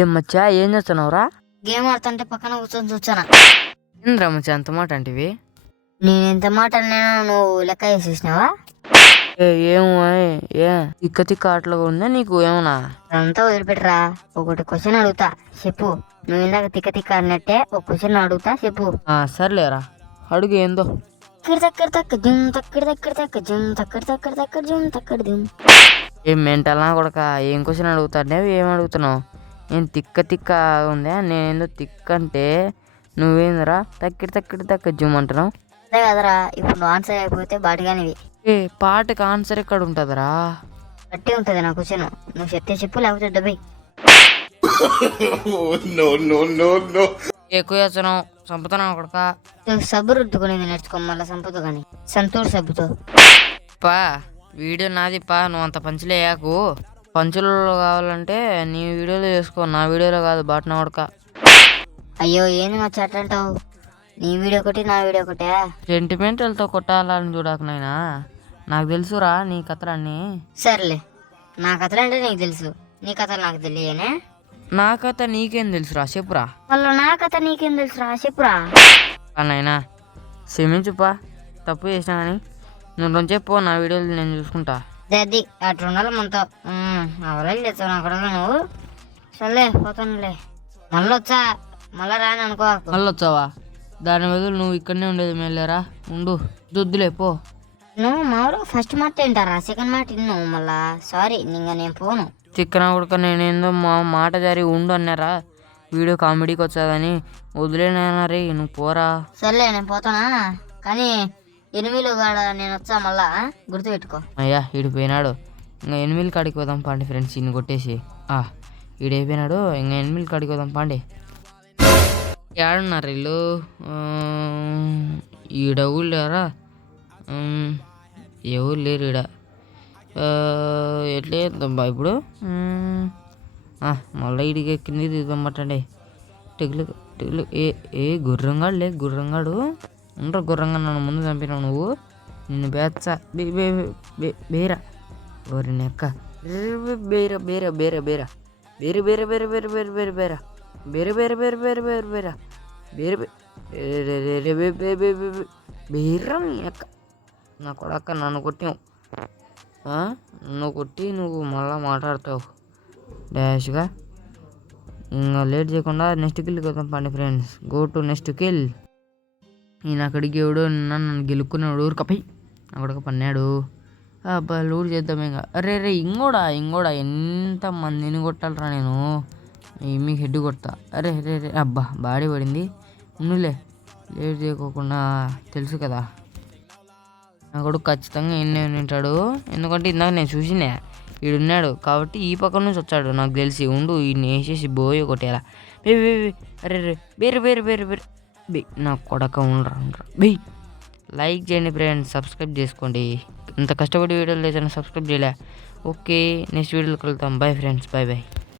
ఏం మచ్చా ఏం చేస్తున్నావురా? గేమ్ ఆడుతుంటే పక్కన కూర్చొని చూచానా. ఏంద్రా మచ్చా అంత మాట అంటివి? నేను ఎంత మాట అన్నానో నువ్వు లెక్క వేసేసినావా? ఏమో ఏ తిక్క తిక్క ఆటలుగా ఉందా నీకు ఏమన్నా? అదంతా వదిలిపెట్టరా. ఒకటి క్వశ్చన్ అడుగుతా చెప్పు. నువ్వు ఇందాక తిక్క తిక్క అన్నట్టే ఒక క్వశ్చన్ అడుగుతా చెప్పు. సర్లేరా అడుగు ఏందో. ఏం మెంటల్నా కొడక? ఏం క్వశ్చన్ అడుగుతానే ఏం అడుగుతున్నావు? నేను తిక్క తిక్క ఉందా? నేనేందో తిక్క అంటే నువ్వేందిరా తక్కిడి జుమ్ అంటున్నావు? అదే కదరా, ఇప్పుడు నువ్వు ఆన్సర్ అయిపోతే బాటిగానివి. పాటకి ఆన్సర్ ఎక్కడ ఉంటుందిరా? గట్టి ఉంటది నా క్వశ్చన్. నువ్వు చెప్తే చెప్పు, లేకపోతే డబ్బై. ఎక్కువ చేస్తున్నావు, చంపుతున్నావు కొడక. సబ్బు రుద్దుకునేది నేర్చుకో, మళ్ళీ సంపుతో కానీ సంతూర్ సబ్బుతో. పా వీడియో నాది పా, నువ్వు అంత పంచులు వేయకు. పంచులు కావాలంటే నీ వీడియోలో చేసుకో, నా వీడియోలో కాదు బాట్న కొడక. అయ్యో ఏంది మా చెట్లంటావు? నీ వీడియో ఒకటి నా వీడియో ఒకటే. సెంటిమెంటల్తో కొట్టాలని చూడకు నాయనా, నాకు తెలుసురా నీ కథలన్నీ. సర్లే, నా కథలు అంటే నీకు తెలుసు, నీ కథలు నాకు తెలియనే. నా కథ నీకేం తెలుసురా చెప్పురా. మళ్ళీ నా కథ నీకేం తెలుసురా చెప్పురా. నాయనా క్షమించుపా, తప్పు చేసినా కానీ నువ్వు చెప్పు, నా వీడియోలు నేను చూసుకుంటా. అది అటు ఉండాలి మనతో. అవలేదు చేస్తావు నా కొడక నువ్వు. సర్లే పోతానులే. మళ్ళీ వచ్చా, మళ్ళీ రాని అనుకో. మళ్ళీ వచ్చావా? దాని బదులు నువ్వు ఇక్కడనే ఉండేది మేలేరా. ఉండు దుద్దులే పో. నువ్వు మామూలు ఫస్ట్ మాట తింటారా, సెకండ్ మాట తిన్నావు మళ్ళా. సారీ, ఇంకా నేను పోను. చిక్కన కొడుక, నేనేందో మా మాట జారి ఉండు అన్నారా, వీడియో కామెడీకి వచ్చాదని వదిలేనా రే, నువ్వు పోరా. సర్లే నేను పోతానా, కానీ ఎనిమిదిలో కాడ నేను వచ్చా మళ్ళా, గుర్తుపెట్టుకో. అయ్యా ఈడిపోయినాడు, ఇంకా ఎనిమిది కాడికి పోదాం పాండి ఫ్రెండ్స్. ఇన్ని కొట్టేసి ఈడైపోయినాడు, ఇంకా ఎనిమిది కాడికి పోదాం పాండి. ఏడున్నారు వీళ్ళు? ఈడ ఊళ్ళు లేరా? ఎవరు లేరు ఈడ. ఎట్లే బా ఇప్పుడు మళ్ళీ ఇడికి కింది తీద్దామటండి. టెగులు టెగులు ఏ గుర్రంగాడు లే, గుర్రంగాడు ఉండరు. గుర్రంగా నన్ను ముందు చంపినావు నువ్వు, నిన్ను బేచ్చా బేరా ఓరి నెక్క బేర బేర బేర బేర బేర బేర బేర బేర బేర బేర బేర బేర బేర బేర బేర బేర బేర బేర బేర ఎక్క నా కొడక్క. నన్ను కొట్టినావు, నువ్వు కొట్టి నువ్వు మళ్ళా మాట్లాడతావు డాష్గా. ఇంకా లేట్ చేయకుండా నెక్స్ట్ కిల్కి వద్దాం పండి friends. Go to next kill. నేను అక్కడికి ఎవడో నన్ను గెలుక్కున్నాడు ఊరికపై అక్కడికి పన్నాడు. అబ్బా లూడ్ చేద్దాం ఇంకా. అరే రే ఇంకోడా ఎంతమందిని కొట్టాలరా నేను? మీకు హెడ్ కొడతా. అరే రే రే అబ్బా బాడీ పడింది. ఉండులే లేట్ చేయకోకుండా, తెలుసు కదా నా కొడుకు ఖచ్చితంగా ఎన్నే ఉంటాడు. ఎందుకంటే ఇందాక నేను చూసినా ఈడున్నాడు కాబట్టి ఈ పక్క నుంచి వచ్చాడు నాకు తెలిసి. ఉండు ఈయన వేసేసి బోయి కొట్టేలా. అరే రే బేరు బేరు బేరు బేరు బే నా కొడక. ఉండరా బే. లైక్ చేయండి ఫ్రెండ్స్, సబ్స్క్రైబ్ చేసుకోండి. ఇంత కష్టపడి వీడియోలు లేదని సబ్స్క్రైబ్ చేయలే. ఓకే నెక్స్ట్ వీడియోకి వెళ్తాం. Bye friends, bye bye.